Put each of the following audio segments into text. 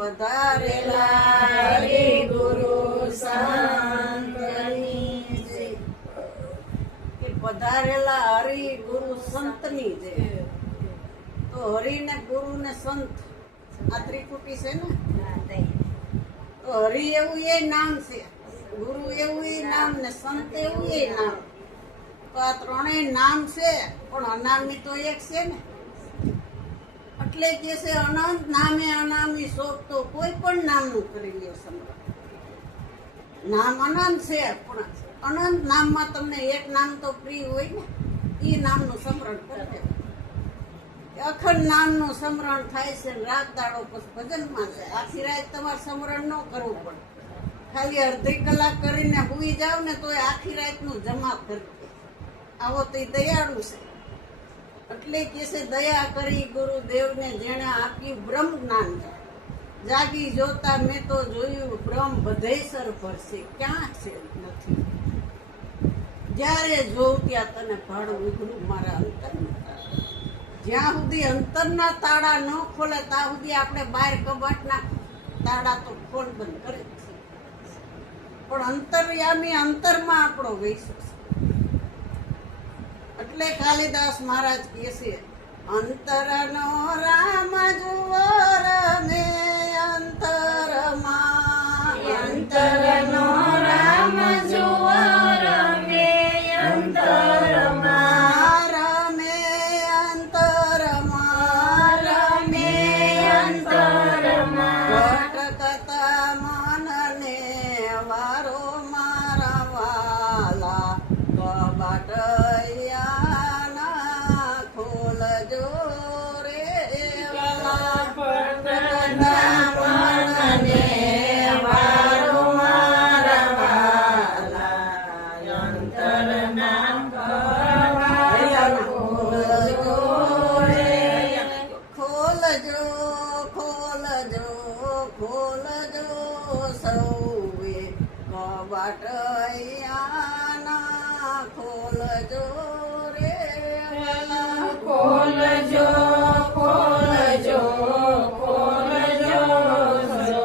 પધારેલા હરિ ગુરુ સંતની જય. કે પધારેલા હરિ ગુરુ સંતની જય. તો હરિ ને ગુરુ ને સંત આ ત્રિકુટી છે ને. તો હરિ એવું એ નામ છે, ગુરુ એવું એ નામ ને સંત એવું એ નામ. તો આ ત્રણેય નામ છે, પણ અનામી તો એક છે ને. એટલે કે છે અનંત નામે અનામી શોક. તો કોઈ પણ નામનું કરી લ્યો સમરણ. નામ અનંત છે, પણ અનંત નામમાં તમને એક નામ તો પ્રિય હોય ને, એ નામનું સ્મરણ કરજે. અખંડ નામનું સ્મરણ થાય છે, રાત દાડો પછી ભજનમાં છે. આખી રાત તમારે સ્મરણ ન કરવું પડે, ખાલી અડધી કલાક કરીને હુઈ જાવ ને તો આખી રાતનું જમા કરી. આવો તો દયાળુ છે. એટલે કે છે દયા કરી ગુરુદેવને જેણે આપ્યું બ્રહ્મ જ્ઞાન. જાગી જોતા મેં તો જોયું બ્રહ્મ બધેસર ભરશે, ક્યાં છે નથી. જ્યારે જોઉં ત્યાં તને ભાડું ઉઘડું મારા અંતરના. જ્યાં સુધી અંતરના તાળા ન ખોલે ત્યાં સુધી આપણે બહાર કબાટના તાળા તો ખોલ બંધ કરે છે. પણ અંતર્યામી અંતરમાં આપણો વૈસો છે. એટલે કાલિદાસ મહારાજ કહે છે અંતરનો રામ જુઓ રમે અંતરમાં. અંતરનો રામ જુઓ રમે અંતરમાં. રમે અંતરમાં. રમે અંતરમાં. ભટકતા મનને વારો મારા વાલા. કબાટ ખોલજો ખોલજો ખોલજો ખોલજો.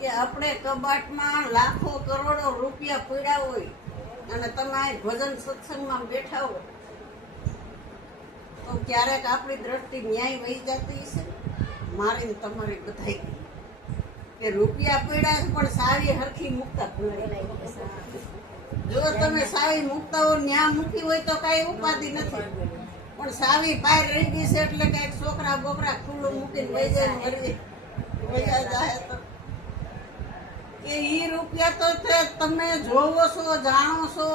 કે આપણે કબાટમાં લાખો કરોડો રૂપિયા પડ્યા હોય અને તમે ભજન સત્સંગમાં બેઠા હો તો ક્યારેક આપણી દ્રષ્ટિ ન્યાય વહી જતી છે. મારી તમારી બધાઈ કે રૂપિયા પડ્યા છે પણ સાવી હરખી મૂકતા. જો તમે સાવી મૂકતા હો ન્યા મૂકી હોય તો કઈ ઉપાધિ નથી, પણ સાવી બહાર રહી ગઈ છે એટલે કઈક છોકરા બોકરા ખુલ્લું મૂકીને વહી જાય તો કે ઈ રૂપિયા તો તમે જોવો છો, જાણો છો.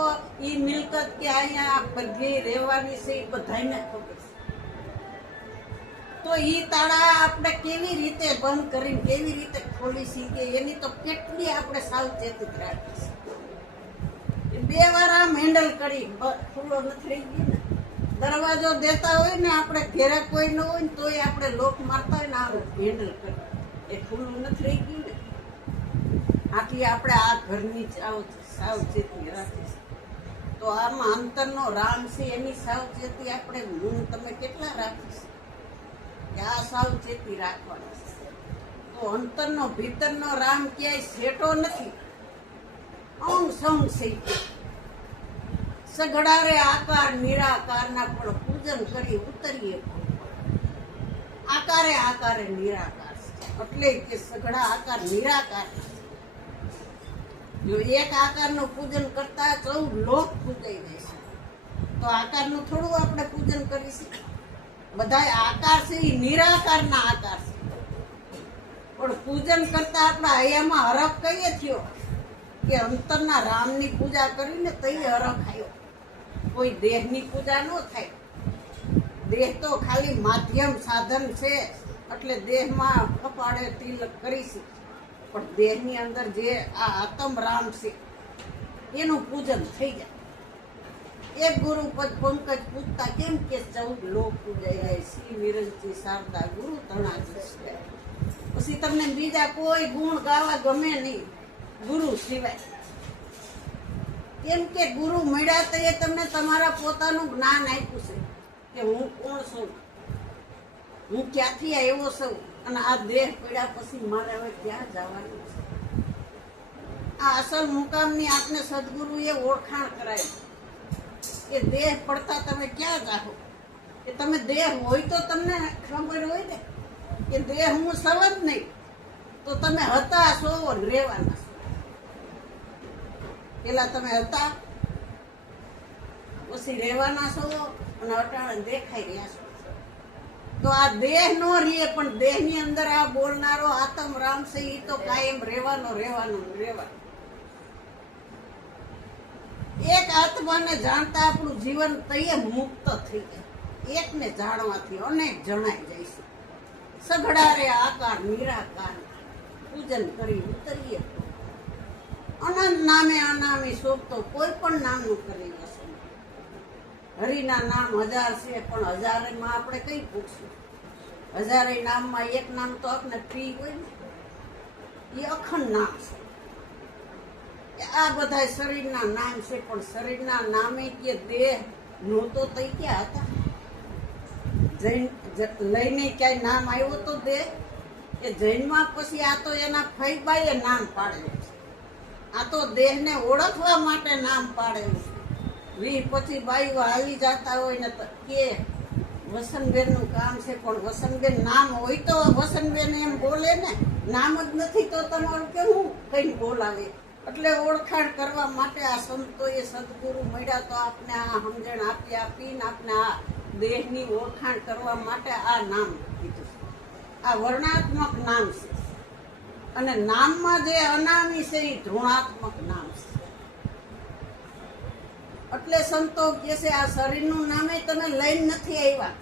ઈ મિલકત કે અહીંયા બધી રહેવાની છે એ બધાને ખબર છે. તો ઈ તાળા આપણે કેવી રીતે બંધ કરીને કેવી રીતે ખોલી શકીએ એની તો કેટલી આપણે સાવચેતી રાખી છે. 2 વાર આમ હેન્ડલ કરી ખુલ્લો નથી રહી ગયો ને. દરવાજો દેતા હોય ને આપણે ઘેરે કોઈ ન હોય ને તોય આપણે લોક મારતા હોય ને આમ હેન્ડલ કરી એ ખુલ્લું નથી રહી ગયું ને. આટલી આપણે આ ઘરની સાવચેતી રાખી છે. તો આમાં અંતરનો રામ છે એની સાવચેતી આપણે હું તમે કેટલા રાખીશ કે આ સાવચેતી રાખવાની છે. તો અંતરનો ભીતરનો રામ ક્યાંય છેટો નથી, અંગ સંગ છે. સઘળારે આકાર નિરાકારના પણ પૂજન કરી ઉતરીએ. આકારે આકારે નિરાકાર છે એટલે કે સઘળા આકાર નિરાકાર. જો એક આકારનું પૂજન કરતા 14 લોક પૂજાઈ જશે તો આકારનું થોડું આપણે પૂજન કરીશું. બધા આકાર છે એ નિરાકારના આકાર છે, પણ પૂજન કરતા આપણા હૈયામાં હરખ કઈએ થયો કે અંતરના રામની પૂજા કરીને તઈ હરખ આવ્યો. કોઈ દેહની પૂજા ન થાય. દેહ તો ખાલી માધ્યમ સાધન છે એટલે દેહમાં કપાળે તિલક કરીશું, પણ દેહની અંદર જે આ આત્મ રામ છે એનું પૂજન થઈ જાય. એક ગુરુ પદ પંકજ પૂજતા કેમ કે 14 લોક પૂજાઈ જાય. શ્રી વિરંચી શારદા ગુરુ તણાજી. પછી તમને બીજા કોઈ ગુણ ગાવા ગમે નહીં ગુરુ સિવાય. કેમ કે ગુરુ મળ્યા તો એ તમને તમારા પોતાનું જ્ઞાન આપ્યું છે કે હું કોણ છું, હું ક્યાંથી આવ્યો છું, અને આ દેહ પડ્યા પછી મારે હવે ક્યાં જવાનું છે. આ અસલ મુકામની આપને સદગુરુએ ઓળખાણ કરાવી કે દેહ પડતા તમે ક્યાં જાઓ. કે તમે દેહ હોય તો તમને ખબર હોય ને કે દેહ હું સવ જ નહીં, તો તમે હતા છો ને રહેવાના છો. પેલા તમે હતા, પછી રહેવાના છો, અને અટાણે દેખાઈ રહ્યા છો. તો આ દેહ નો રીએ, પણ દેહ ની અંદર આ બોલનારો આત્મ રામ છે એ તો કાયમ રહેવાનો. એક આત્માને જાણતા આપણું જીવન તૈયે મુક્ત થઈ જાય. એકને જાણવાથી અનેક જણાઈ જાય છે. સઘળારે આકાર નિરાકાર પૂજન કરી ઉતરીએ. અનંત નામે અનામી શોભતો કોઈ પણ નામનું કરી હશે. હરિના નામ 1000 છે, પણ 1000 માં આપણે કઈ પૂછશું? 1000 નામમાં એક નામ તો આપણે પ્રિય હોય ને, એ અખંડ નામ છે. આ બધા શરીરના નામ છે, પણ શરીરના નામે કે દેહ નહોતો તઈ ક્યાં હતા? લઈને ક્યાંય નામ આવ્યો તો દેહ કે જૈનમાં? પછી આ તો એના ફૈબાએ નામ પાડેલું છે. આ તો દેહને ઓળખવા માટે નામ પાડેલું છે. 20-25 બાઈઓ આવી જતા હોય ને કે વસનબેન નું કામ છે, પણ વસનબેન નામ હોય તો વસનબેન એમ બોલે ને, નામ જ નથી તો તમારું કેવું કઈ બોલાવે? એટલે ઓળખાણ કરવા માટે આ સંતોએ સદગુરુ મળ્યા તો આપને આ સમજણ આપીને આપને આ દેહની ઓળખાણ કરવા માટે આ નામ કીધું છે. આ વર્ણાત્મક નામ છે, અને નામમાં જે અનામી છે એ ધૃણાત્મક નામ છે. એટલે સંતો કહે છે આ શરીરનું નામે તમે લઈને નથી આવ્યા.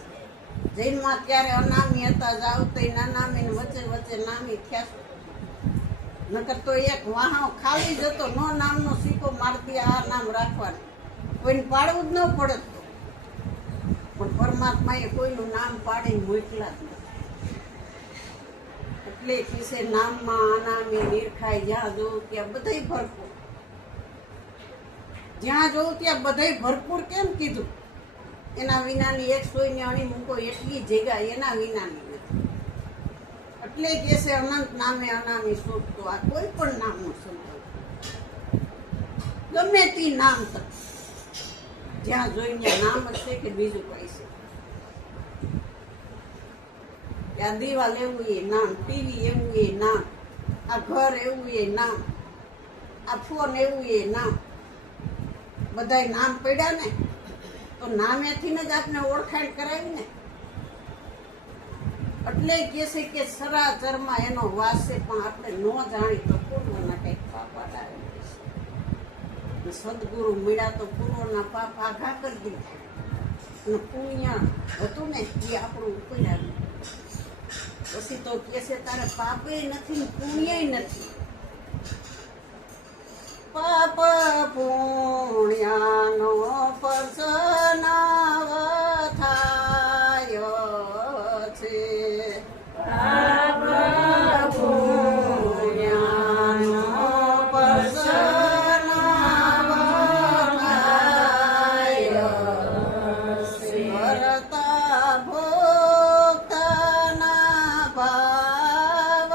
જૈનમાં ત્યારે અનામી હતા, જાવ તો અનામી વચ્ચે નામી થયા છો. નકર તો એક વાહો ખાલી જતો, નો નામનો સિક્કો મારતી આ નામ રાખવાનું, કોઈને પાડવું જ ન પડે. પણ પરમાત્માએ કોઈનું નામ પાડીને મોકલા જ નથી. એટલે કિસે નામમાં અનામી નિરખાય, જ્યાં જોઉં ત્યાં બધાય ભરપૂર. જ્યાં જોઉં ત્યાં બધાય ભરપૂર કેમ કીધું? એના વિનાની એક સોયને અણી મૂકો એટલી જગ્યા એના વિનાની નથી. એટલે કે છે અનંત નામે અનામી શોધતો. આ કોઈ પણ નામનું સંતો ગમે તે નામ તક જ્યાં જોઈને નામ જ છે કે બીજું કઈ છે. આ દિવાલ એવું એ નામ, ટીવી એવું એ નામ, આ ઘર એવું એ નામ, આ ફોન એવું એ નામ. બધાય નામ પડ્યા ને, તો નામેથી જ આપને ઓળખાણ કરાવી ને. એટલે કે છે કે સરાચરમાં એનો વાસ છે, પણ આપણે ન જાણી તો પૂર્વના કઈક પાપા લાવે. સદગુરુ મળ્યા તો પૂર્વના પાપ આઘા કરી દીધા, અને પુણ્ય હતું ને એ આપણું ઉપર આવ્યું. પછી તો કે છે તારે પાપે નથી પુણ્ય નથી. પાપ પુણ્યનો પર્સનાવ થાય છે. પાપ પુણ્યનો પર્સનાવ થાય છે. કરતા ભોગતાના ભાવ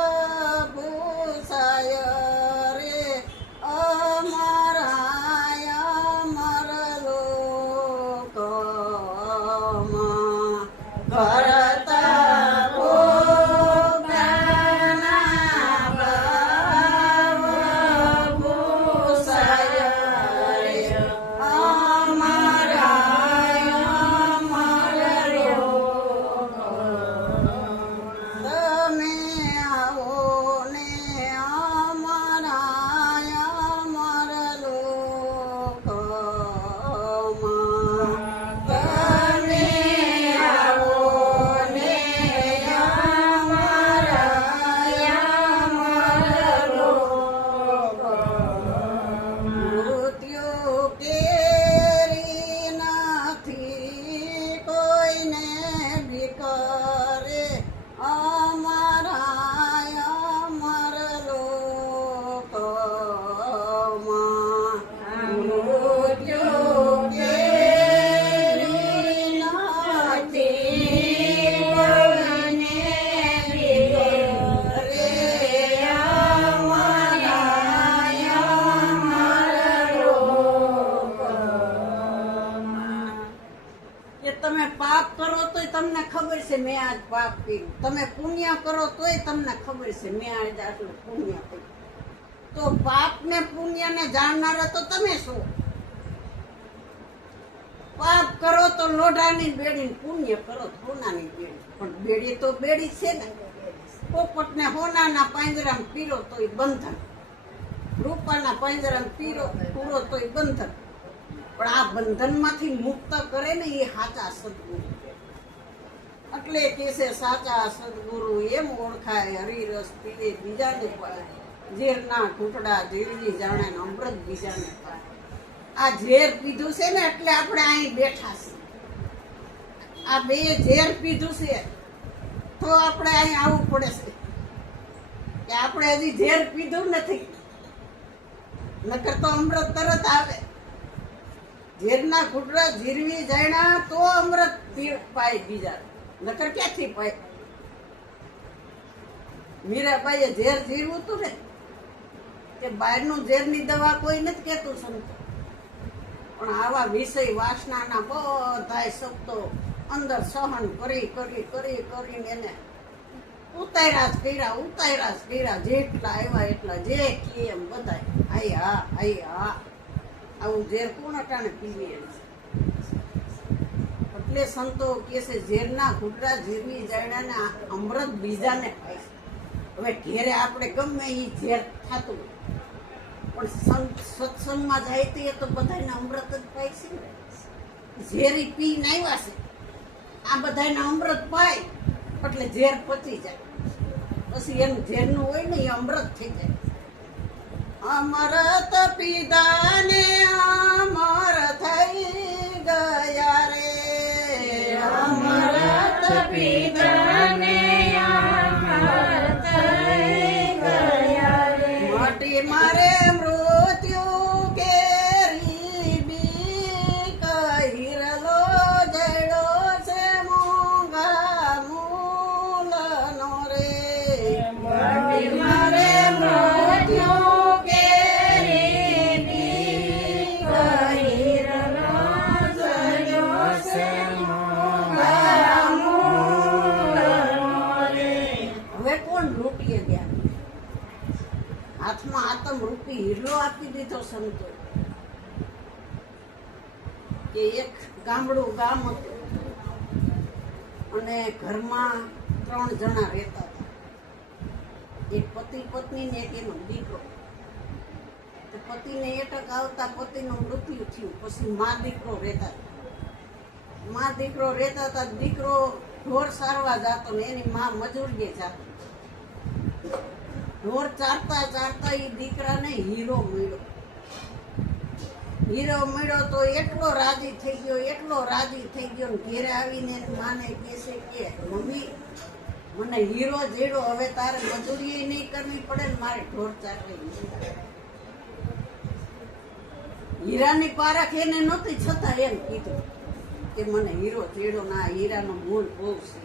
ભૂષાય રે અમરાય અમર લોક છે મેં આજ પાપ કર્યું. તમે પુણ્ય કરો તોય તમને ખબર છે મેં આજ આટલું પુણ્ય કર્યું. તો પાપ ને પુણ્ય ને જાણનારા તો તમે છો. પાપ કરો તો લોઢાની બેડી, પુણ્ય કરો તો સોનાની બેડી. પણ બેડી તો બેડી છે ને. પોપટ ને હોનાના પાંજરામાં પીરો તો એ બંધન, રૂપાના પાંજરામાં પૂરો તો એ બંધન. પણ આ બંધનમાંથી મુક્ત કરે ને એ સાચા સદગુરુ. એટલે કે છે સાચા સદગુરુ એમ ઓળખાય, હરિરસ પીવે બીજાને પાય, ઝેરના ઘૂંટડા ઝેરવી જાણે ને અમૃત બીજાને પાય. આ ઝેર પીધું છે ને એટલે આપણે અહીં બેઠા છીએ. આ બે ઝેર પીધું છે તો આપણે અહીં આવવું પડે છે કે આપણે હજી ઝેર પીધું નથી. નકર તો અમૃત તરત આવે. ઝેરના ઘૂંટડા ઝીરવી જાણ્યા તો અમૃત પાય બીજા, નકર ક્યાંથી પાય? મીરાબાઈએ ઝેર ઝીરવું હતું ને કે બહારનું ઝેરની દવા કોઈ નથી કહેતું સંતો. પણ આવા વિષય વાસનાના બધાય શબ્દો અંદર સહન કરીને એને ઉતાર્યા જ કર્યા. જેટલા આવ્યા એટલા જે કે એમ બધાય હા આવું ઝેર કોણ અટાણે પીવીએ. એટલે સંતો કે છે ઝેરના ઘૂંટડા ઝેરવી જાણ્યા ને અમૃત બીજાને પાય. હવે ઘેરે આપણે ગમે એ ઝેર થતું, પણ સત્સંગમાં જાય તો બધાને અમૃત જ પાય છે ને. ઝેરી પીને આવ્યા છે, આ બધાને અમૃત પાય એટલે ઝેર પચી જાય. પછી એનું ઝેરનું હોય ને એ અમૃત થઈ જાય. અમૃત પીધા ને અમર થઈ ગયા રે, અમૃત પીધા ને અમર થઈ ગયા રે. મટી મારે મૃત્યુ કેરી બીક, હિરલો જડો છે મોંઘા મૂલનો રે. મટી મારે મૃત્યુ કેરી બીક, હિરલો જડો છે મોંઘા મૂલનો રે. હવે કોણ લૂંટીએ ગયા? હાથમાં આતમ રૂપી હીરો આપી દીધો સંતો. કે એક ગામડું ગામ હતું અને ઘરમાં 3 જણા રહેતા હતા. એક પતિ પત્ની ને એક એનો દીકરો. તો પતિને એટક આવતા પતિનું મૃત્યુ થયું. પછી માં દીકરો રહેતા હતા. દીકરો ઢોર સારવા જતો ને એની માં મજૂરીએ જતો. ઢોર ચારતા એ દીકરાને હીરો મળ્યો તો એટલો રાજી થઈ ગયો ને ઘેરે આવીને એની માને કહે છે કે મમ્મી મને હીરો જેડો, હવે તારે મજૂરી નહીં કરવી પડે ને મારે ઢોર ચારવી. હીરાની પારખ એને નહોતી, છતાં એમ કીધું કે મને હીરો જેડો. ના, હીરાનો મૂળ બહુ છે.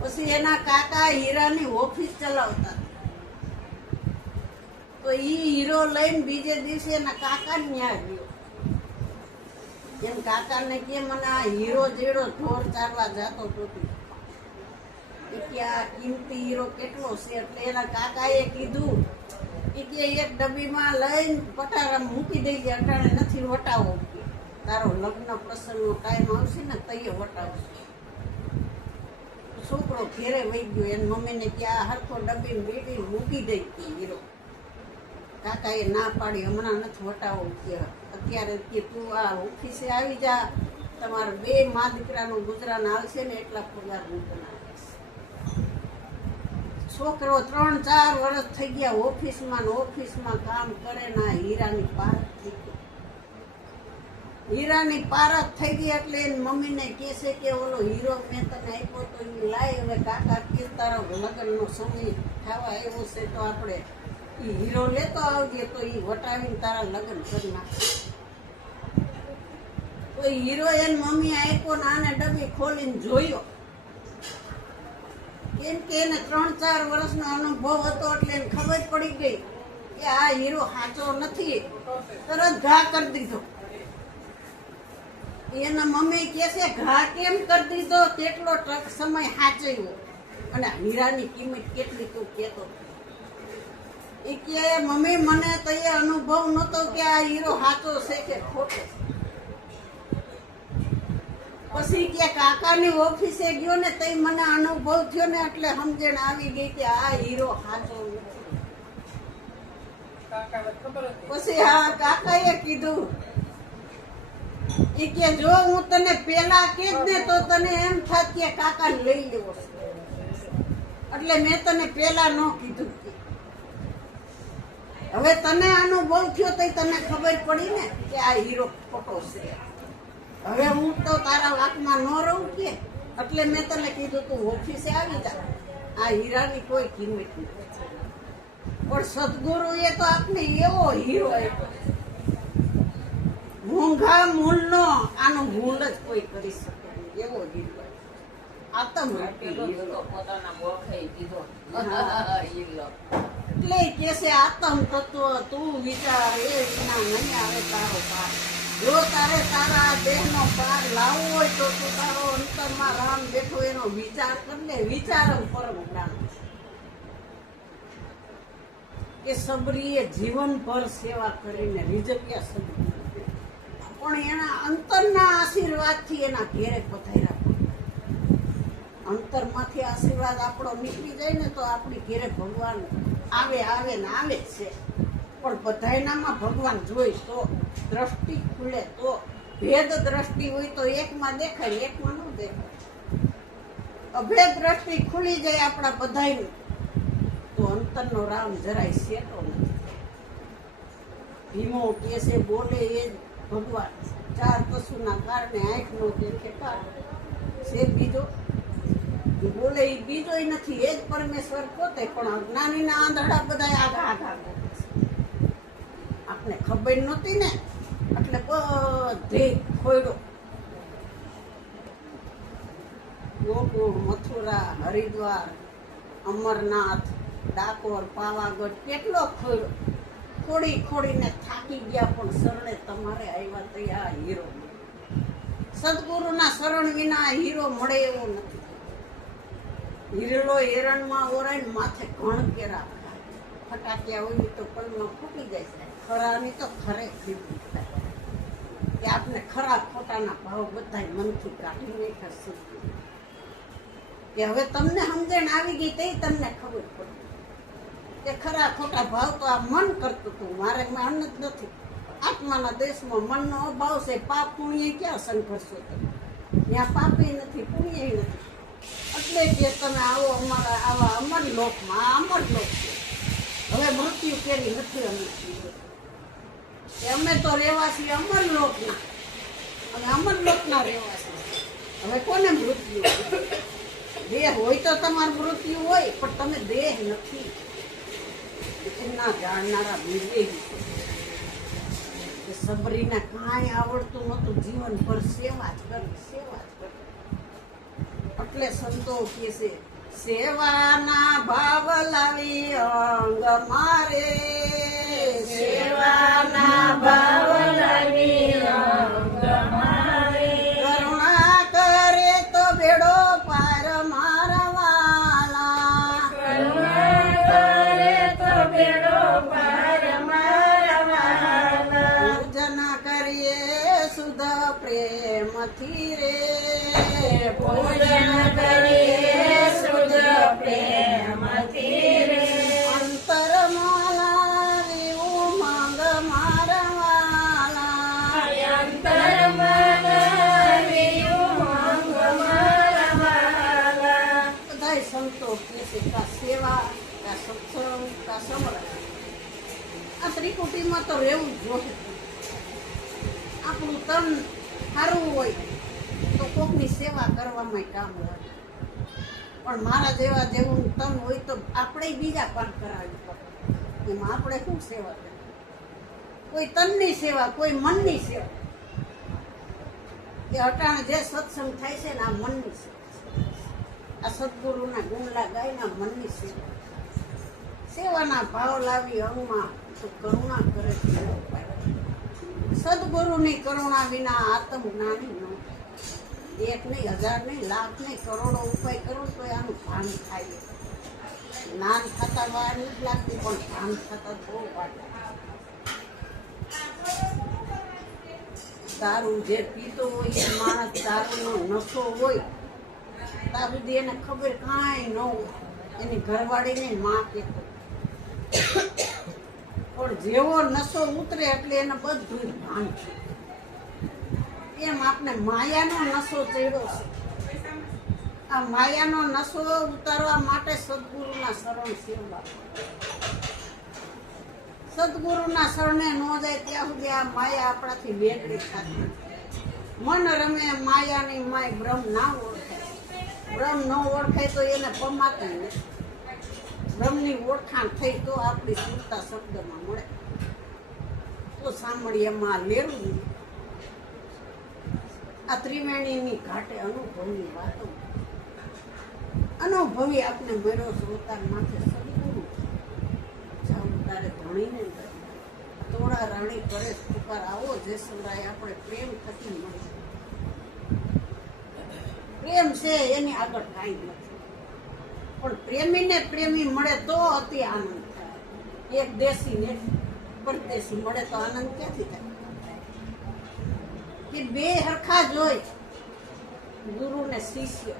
પછી એના કાકા હીરાની ઓફિસ ચલાવતા. તો ઈ હીરો લઈને બીજે દિવસે એના કાકા ન્યા ગયો. એમ કાકાને કે મને આ હીરો જેડો ઢોર ચારવા જતો હતો કે આ કિંમતી હીરો કેટલો છે. એટલે એના કાકાએ કીધું કે એક ડબ્બીમાં લઈને પટારા મૂકી દેજે, અટાણે નથી વટાવો. તારો લગ્ન પ્રસંગનો ટાઈમ આવશે ને તઈએ વટાવશે. છોકરો ઘેરે વહી ગયો. એની મમ્મીને કે આ હરખો ડબ્બી બેટી મૂકી દઈ હીરો. કાકાએ ના પાડી, હમણાં નથી વટાવો કે અત્યારે કે તું આ ઓફિસે આવી જા, તમારે 2 મા દીકરાનું ગુજરાન આવશે ને એટલા પગાર હું બનાવીશ. છોકરો 3-4 વર્ષ થઈ ગયા ઓફિસમાં કામ કરે ના હીરાની પારખ થઈ ગઈ. હીરાની પારખ થઈ ગઈ એટલે એની મમ્મીને કહે છે કે ઓલો હીરો મેં તને આપ્યો તો એ લાય. હવે કાકા કે તારો લગ્નનો સમય થવા આવ્યો છે તો આપણે એ હીરો લેતો આવજે તો એ વટાવીને તારા લગ્ન કરી નાખે. તો હીરો એની મમ્મી આપ્યો ને આને ડબ્બી ખોલીને જોયો. કેમ કે એને 3-4 વર્ષનો અનુભવ હતો એટલે એને ખબર પડી ગઈ કે આ હીરો સાચો નથી. તરત ઘા કરી દીધો. એના મમ્મી કે છે ઘા કેમ કરી દીધો તેટલો ટ્રક સમય સાચવ્યો અને હીરાની કિંમત કેટલી તું કેતો એ કે મમ્મી મને તો એ અનુભવ નતો કે આ હીરો સાચો છે કે ખોટો. પછી કે કાકાની ઓફિસે ગયો ને તઈ મને અનુભવ થયો ને એટલે સમજણ આવી ગઈ કે આ હીરો સાચો નથી. પછી હા કાકાએ કીધું ઈ કે જો હું તને પેલા કેજ ને તો તને એમ થાત કે કાકાને લઈ લેવો છે. એટલે મેં તને પેલા ન કીધું. હવે તને અનુભવ થયો તો તને ખબર પડી ને કે આ હીરો ખોટો છે. હવે હું તો તારા વાતમાં ન રહું કે એટલે મેં તને કીધું તું ઓફિસે આવી જા. આ હીરાની કોઈ કિંમત નથી. પણ સદગુરુએ તો આપને એવો હીરો આપ્યો, મોંઘા મૂળનો આનો મૂળ જ કોઈ કરી શકે નહીં એવો હીરો. આતમ પોતાના બોખાઈ દીધો એટલે કે છે આતમ તત્વ તું વિચાર એ વિના નહીં આવે તારો પાર. જો તારે તારા દેહનો પાર લાવવો હોય તો તું તારો અંતરમાં રામ બેઠો એનો વિચાર કર લે. વિચારમ પરમ જ્ઞાન. કે સબરીએ જીવનભર સેવા કરીને રીઝક્યા સબરી, પણ એના અંતરના આશીર્વાદથી એના ઘેરે પધાર્યા. અંતરમાંથી આશીર્વાદ આપણો નીકળી જાય ને તો આપણી ઘેરે ભગવાન આવે આવે ને આવે જ છે. પણ બધાયનામાં ભગવાન જોઈ તો દ્રષ્ટિ ખુલે તો ભેદ દ્રષ્ટિ હોય તો એકમાં દેખાય એકમાં ન દેખાય. અભેદ દ્રષ્ટિ ખુલી જાય આપણા બધાયની તો અંતરનો રામ જરાય સેતો નથી. ભીમો કેસે બોલે એ જ ભગવાન. ચાર પશુના કારણે આંખનો દેખે પાર છે બીજો બોલે એ બીજો નથી. એ જ પરમેશ્વર પોતે. પણ અજ્ઞાનીના આંધળા બધા આગા આગા આપણે ખબર નહોતી ને એટલે બધે ખોયડો. ગોકુળ, મથુરા, હરિદ્વાર, અમરનાથ, ડાકોર, પાવાગઢ કેટલો ખોયડો. ખોડી ખોડીને થાકી ગયા પણ શરણે તમારે આવ્યા તો આ હીરો. સદગુરુના શરણ વિના હીરો મળે એવો નથી. હીરો હેરણમાં ઓરાઈને માથે ઘણ કેરા ફટાક્યા હોય તો પલમાં ફૂટી જાય છે. ખરાની તો ખરે ખીધી થાય કે આપણે ખરા ખોટાના ભાવ બધા મનથી કાઢી નાખ્યા. કે હવે તમને સમજણ આવી ગઈ તે તમને ખબર પડી કે ખરા ખોટા ભાવ તો આ મન કરતું હતું. મારે મન જ નથી. આત્માના દેશમાં મનનો અભાવ છે. પાપ પુણ્ય ક્યાં સંઘર્ષો તમે? ત્યાં પાપે નથી પુણ્ય નથી. એટલે કે તમે આવો અમારા આવા અમર લોકમાં. આ અમર લોક છે. હવે મૃત્યુ કેવી નથી. અમે તો રહેવાસી અમર લોકના અને અમર લોકના રહેવાસી. હવે કોને મૃત્યુ? દેહ હોય તો તમારું મૃત્યુ હોય પણ તમે દેહ નથી. એના જાણનારા વિવેકી સબરીને કાંઈ આવડતું નતું. જીવનભર સેવા જ કરી સેવા જ કરી. એટલે સંતો કહે છે સેવાના ભાવ લાવી અંગ મારે. સેવાના ભાવ લાવી અંગ મારે. કરુણા કરે તો બેડો પાર મારવાલા. કરુણા કરે તો બેડો પાર મારવાલા. પૂજન કરીએ સુધ પ્રેમથી રે. પૂજન કરીએ શુદ્ધ પ્રેમથી રે. અંતરમાં લાવી ઉમંગ મારવાલા. અંતરમાં લાવી ઉમંગ મારવાલા. બધાય સંતો કહે છે કા સેવા કા સત્સંગ કા સમરણ. આ ત્રિકુટીમાં તો રહેવું જ જોઈએ. આપણું તન સારું હોય તો કોકની સેવા કરવામાં કામ હોય. પણ મારા જેવા જેવું તન હોય તો આપણે બીજા કામ કરાવવું પડે. એમાં આપણે શું સેવા કરીએ? કોઈ તનની સેવા, કોઈ મનની સેવા. એ અટાણે જે સત્સંગ થાય છે ને આ મનની સેવા. આ સદગુરુના ગુણલા ગાયના મનની સેવા. સેવાના ભાવ લાવી અંગમાં તો કરુણા કરે સદગુરુની કરુણા વિના આત્મ જ્ઞાની ન થાય. એક નહીં, હજાર નહીં, લાખ નહીં, કરોડો ઉપાય કરો તો આનું ભાન થાય. જ્ઞાન થતા વાર નથી લાગતી, પણ ભાન થતા બહુ વાર લાગે. દારૂ જે પીતો હોય એ માણસ દારૂનો નશો હોય ત્યાં સુધી એને ખબર કાંઈ ન હોય. એની ઘરવાળીને માં કહેતો, પણ જેવો નશો ઉતરે એટલે એને બધું ભાન છે. એમ આપણે માયાનો નશો ચડ્યો છે. આ માયાનો નશો ઉતારવા માટે સદગુરુના શરણ સેવા. સદગુરુના શરણે ન જાય ત્યાં સુધી આ માયા આપણાથી વેગળી થતી. મન રમે માયાની માય બ્રહ્મ ના ઓળખાય. બ્રહ્મ ન ઓળખાય તો એને પમાતી નથી. બ્રહ્મની ઓળખાણ થઈ તો આપણી સુરતા શબ્દમાં મળે. તો સાંભળીએમાં લેવું. આ ત્રિવેણીની ઘાટે અનુભવની વાતો. અનુભવી આપણે મળ્યો શ્રોતા માથે સદગુરુ. જાઉં તારે ધણીને તોડા રાણી કરે પુકાર આવો જેસવરાય આપણે પ્રેમ થકી મળે. પ્રેમ છે એની આગળ કાંઈ નથી. પણ પ્રેમીને પ્રેમી મળે તો અતિ આનંદ થાય. એક દેશી ને પરદેશી મળે તો આનંદ ક્યાંથી થાય? કે બે હરખા જોઈ ગુરુ ને શિષ્ય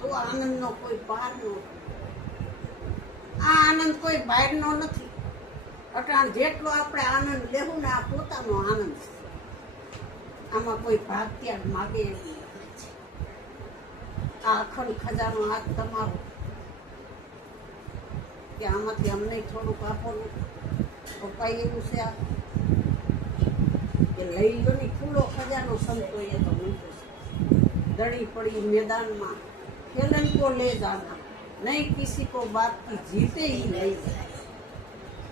તો આનંદનો કોઈ પાર ન. આ આનંદ કોઈ બહારનો નથી. અટાણ જેટલો આપણે આનંદ લેવું ને આ પોતાનો આનંદ છે. આમાં કોઈ ભાગ ત્યાગ માગે એવું નથી. આ અખંડ ખજાનો હાથ તમારો કે આમાંથી અમને થોડુંક આપવાનું પપ્પા એવું છે. આ કે લઈ લો ને ખુલ્લો ખજાનો સંતોએ તો મૂક્યો છે. દડી પડી મેદાનમાં ખેલન કો લે જાના નહીં કિસી કો બાત કી જીતે ही લઈ જાય.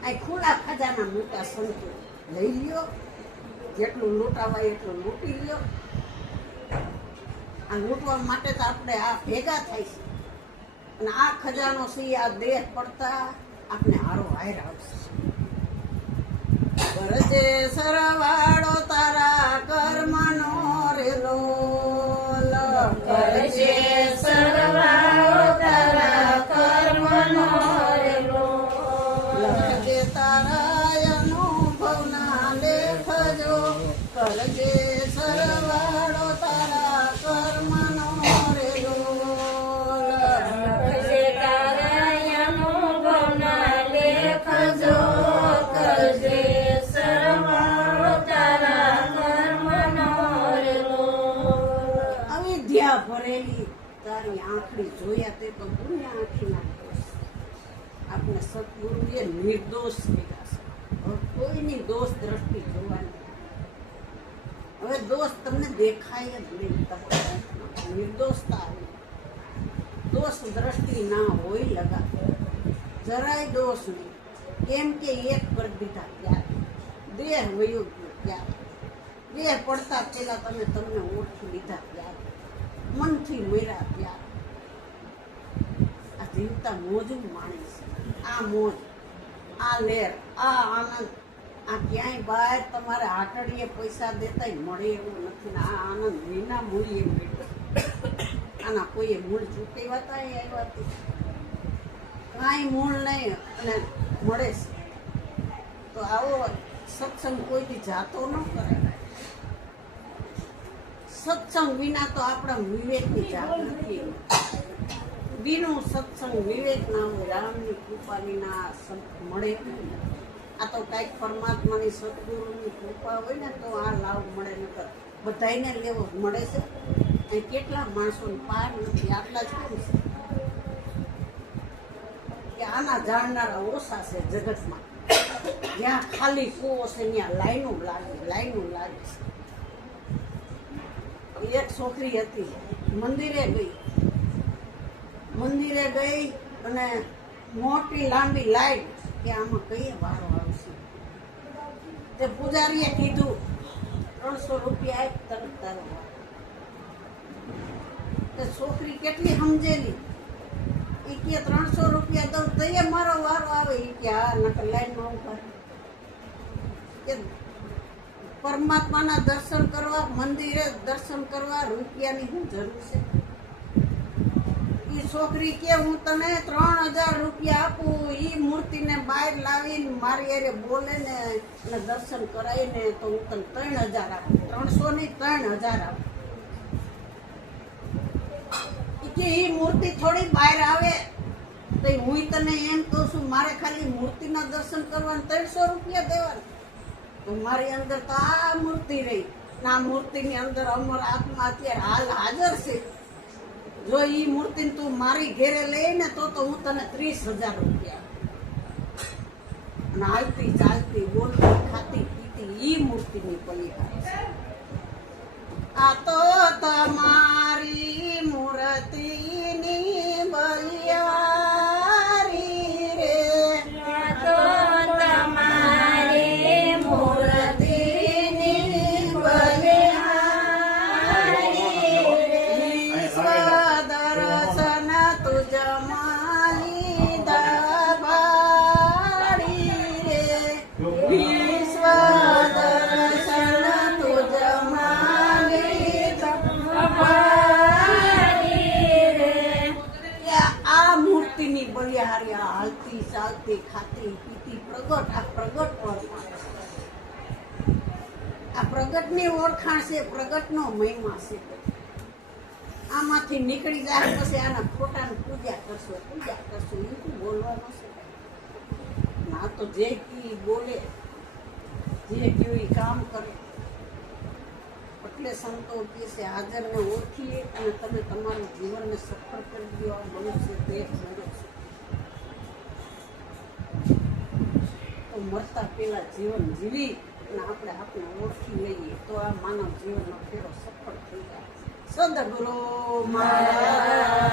આ ખુલ્લા ખજાના મોટા સંતો લઈ લ્યો. જેટલું લૂંટાવાય એટલું લૂંટી લ્યો. આ લૂંટવા માટે તો આપણે આ ભેગા થાય છે. અને આ ખજાનો છે આ દેહ પડતા આપણે હારો હાર આવશે. કરજે સરવાળો તારા કર્મનો રેલો. કરજે સરવાળો તારા કર્મનો રેલો. લખજે તારા અનુભવના લેખજો. કરજે સરવાળો તારા કર્મનો રેલો. કરજે તારા અનુભવના લેખજો. કરજે સરવાળો તારા કર્મનો રેલો. અવિદ્યા ભરેલી તારી આંખડી જોયા તે તો દુનિયા આંખી નાખી. આપણે સદગુરુએ નિર્દોષ કર્યા છે. હવે કોઈની દોષ દ્રષ્ટિ જોવાની. હવે દોષ તમને દેખાય જ નહીં. તમારા નિર્દોષતા આવે. દોષ દ્રષ્ટિ ના હોય લગા. જરાય દોષ નહીં. કેમ કે એક કરી દીધા ત્યારે દેહ વયો ગયો ત્યારે. દેહ પડતા પેલા તમે તમને ઓળખી લીધા ત્યારે. મનથી મર્યા ત્યારે. આ જીવતા મોજું માણે છે. આ મોજ, આ લેર, આ આનંદ આ ક્યાંય બહાર તમારે આટડીએ પૈસા દેતા મળે એવું નથી. ને આ આનંદ વિના મૂલ્યે મળ્યો. આના કોઈએ મૂળ ચૂકવ્યા હતા આવ્યા હતી કાંઈ મૂળ નહીં અને મળે છે. તો આવો સત્સંગ કોઈથી જાતો ન કરે. સત્સંગ વિના તો આપણા વિવેકની જાત નથી. બીનું સત્સંગ વિવેક ના હોય. રામની કૃપા વિના મળે નહીં. આ તો કાંઈક પરમાત્માની સદગુરુની કૃપા હોય ને તો આ લાભ મળે. નકર બધાને લેવો મળે છે. અને કેટલા માણસોને પાર નથી. આટલા જ કેમ છે કે આના જાણનારા ઓછા છે જગતમાં. જ્યાં ખાલી કૂવો છે ત્યાં લાઈનો લાગે છે. એક છોકરી હતી મંદિરે ગઈ અને મોટી લાંબી લાઈન કે આમાં કઈ વારો આવશે. તે પૂજારીએ કીધું 300 રૂપિયા આપ તરત તારો. તે છોકરી કેટલી સમજેલી. એ કે 300 રૂપિયા દઉં તઈએ મારો વારો આવે. એ કે હા નકર લાઈનમાં ઉભા. કે પરમાત્માના દર્શન કરવા, મંદિરે દર્શન કરવા રૂપિયાની શું જરૂર છે? ઈ છોકરી કે હું તને 3000 રૂપિયા આપું, ઈ મૂર્તિને બહાર લાવીને મારી હારે બોલે ને અને દર્શન કરાવીને તો હું તને 3000 આપું. 300 ની 3000 આપું. ઈ કે ઈ મૂર્તિ થોડી બહાર આવે તો હું તને એમ કહું છું મારે ખાલી મૂર્તિના દર્શન કરવાના 300 રૂપિયા દેવાના. તો મારી અંદર તો આ મૂર્તિ રહી, ના મૂર્તિની અંદર અમર આત્મા અત્યારે હાલ હાજર છે. જો ઈ મૂર્તિ તું મારી ઘેરે લઈ ને તો હું તને 30,000 રૂપિયા અને હાલતી ચાલતી બોલતી ખાતી પીતી ઈ મૂર્તિની બલિહારી છે. આ તો તમારી મૂર્તિની બલિહારી રે, આ તો તમારી મૂર્તિની બલિહારી વિશ્વ દર્શન તુજ માલી દબાડી રે, વિશ્વ દર્શન તુજ માલી દબાડી રે. આ મૂર્તિની બલિહારી આ હાલતી ચાલતી ખાતી પીતી પ્રગટ, આ પ્રગટ ઓળખાણ, આ પ્રગટની ઓળખાણ છે, પ્રગટનો મહિમા છે. આમાંથી નીકળી જાય પછી આના ખોટાની પૂજા કરશો એ શું બોલવાનું છે? ના તો જે કી બોલે, જે કેવું કામ કરે. એટલે સંતો કહે છે હાજરને ઓળખીએ અને તમે તમારું જીવનને સફળ કરી દો. આ મનુષ્ય દેહ મળ્યો છે તો મરતા પેલા જીવન જીવી અને આપણે ઓળખી લઈએ તો આ માનવ જીવનનો ફેરો સફળ થઈ જાય. સદગુરુ મહારાજ